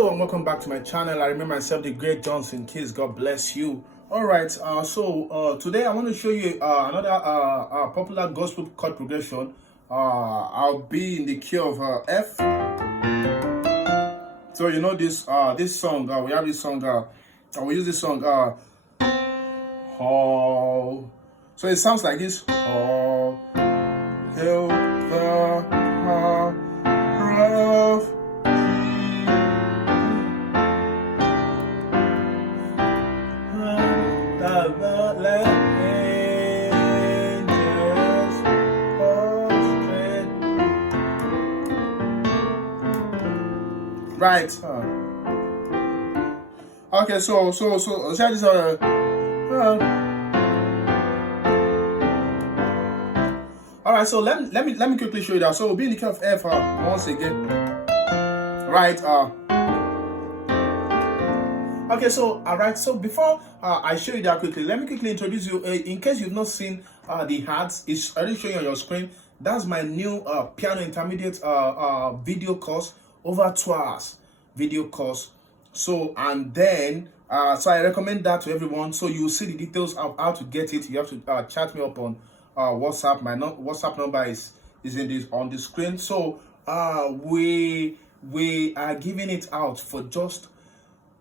Hello and welcome back to my channel. I remember myself, the great Johnsonkeyz. God bless you. All right. Today I want to show you another popular gospel chord progression. I'll be in the key of F. So you know this song. We have this song. We use this song. Oh. So it sounds like this. Oh, hail the rough. Right. Okay. So share this. All right. So let me quickly show you that. So we'll be in the key of F once again. Right. Okay, so all right. So before I show you that quickly, let me quickly introduce you. In case you've not seen the ads, it's already showing on your screen. That's my new piano intermediate video course, over 2 hours video course. So and then so I recommend that to everyone. So you will see the details of how to get it. You have to chat me up on WhatsApp. My WhatsApp number is on the screen. So we are giving it out for just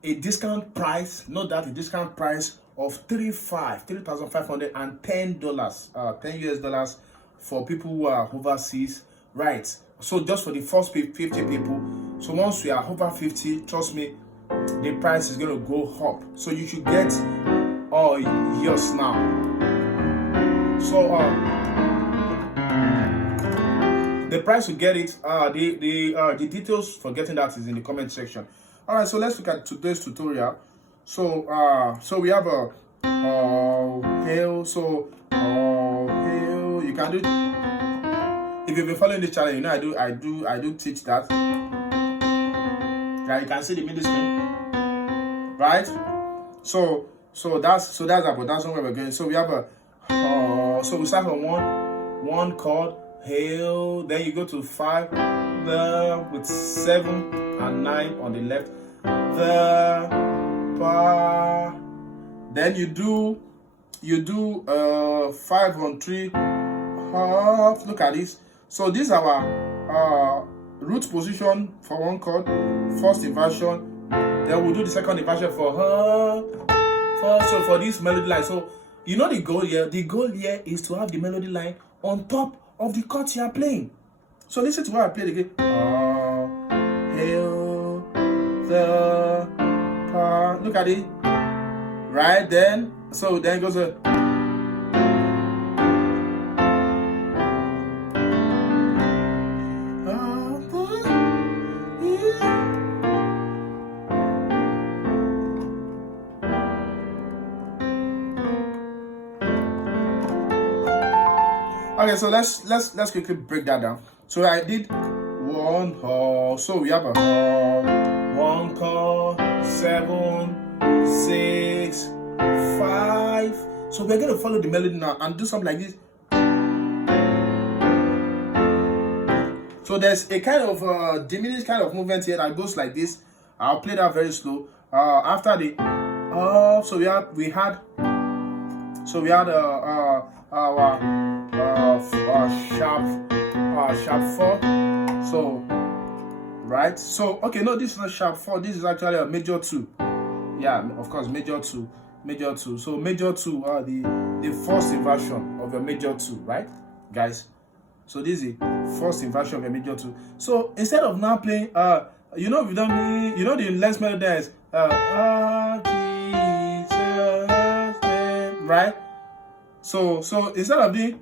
a discount price, not that a discount price of $3,510, $10 US for people who are overseas, right? So just for the first 50 people. So once we are over 50, trust me, the price is going to go up. So you should get all yours now. So the price to get it, the details for getting that is in the comment section. All right, so let's look at today's tutorial. So we have a hail. So hail. You can do it. If you've been following the channel, you know I do teach that. Yeah, you can see the middle screen, right? So that's about that's where we're going. So we have a so we start from one chord, hail. Then you go to 5 with 7 and 9 on the left. Then you do 5 on 3 half. Look at this. So these are our root position for one chord, first inversion. Then we'll do the second inversion for so for this melody line. So you know the goal here. The goal here is to have the melody line on top of the chords you are playing. So listen to what I played again. Hail the power. Look at it. Right then. So then it goes a. Okay, so let's quickly break that down. So I did one so we have a one chord, 7, 6, 5. So we're gonna follow the melody now and do something like this. So there's a kind of diminished kind of movement here that goes like this. I'll play that very slow. After the so we had our sharp 4. So right. So okay, no, this is not sharp 4. This is actually a major 2. Yeah, of course, major 2. So major 2 are the first inversion of a major 2, right, guys? So this is the first inversion of a major 2. So instead of now playing you know, we don't need, you know, the next melody is Jesus, right? So instead of doing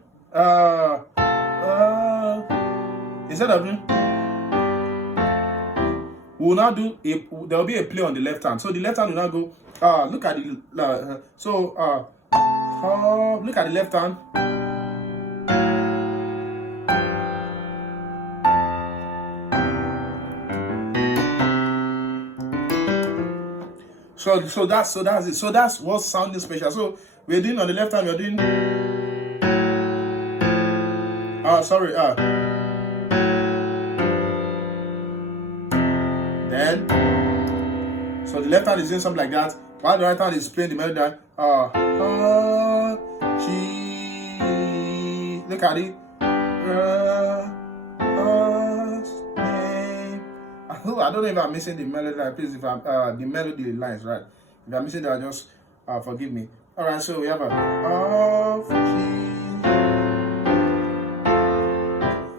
we'll now do there will be a play on the left hand. So the left hand will now go look at the look at the left hand. So that's it. So that's what's sounding special. So we're doing on the left hand, we're doing then So the left hand is doing something like that, while the right hand is playing the melody. G. Look at it. I don't know if I'm missing the melody. Please, if I'm the melody lines, right? If I'm missing that, just forgive me. All right, so we have a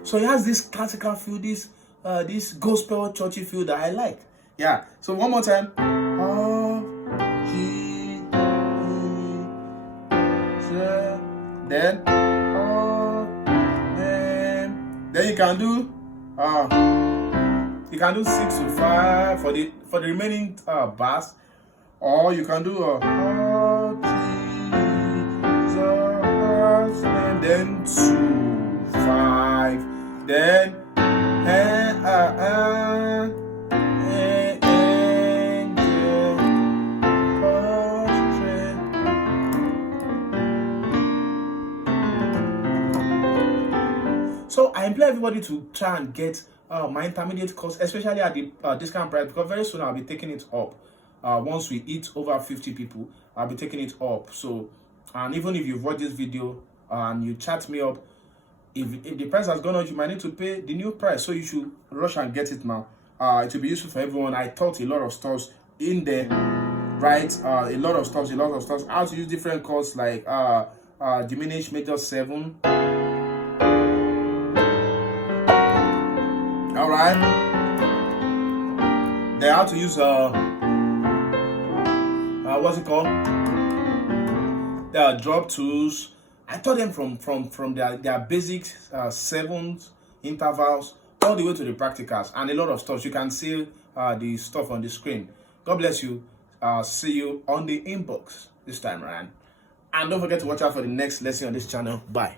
So it has this classical feel, this gospel churchy feel that I like. Yeah. So one more time. Then you can do 6 to 5 for the remaining bars, or you can do and then 2 5, then So I implore everybody to try and get my intermediate course, especially at the discount price, because very soon I'll be taking it up. Once we hit over 50 people, I'll be taking it up. So, and even if you've watched this video and you chat me up, if the price has gone up, you might need to pay the new price. So you should rush and get it now. It will be useful for everyone. I taught a lot of stuff in there, right? A lot of stuff. How to use different chords like diminished major 7. All right. They how to use what's it called? Drop tools. I taught them from their basic 7th intervals all the way to the practicals and a lot of stuff. You can see the stuff on the screen. God bless you. See you on the inbox this time around. And don't forget to watch out for the next lesson on this channel. Bye.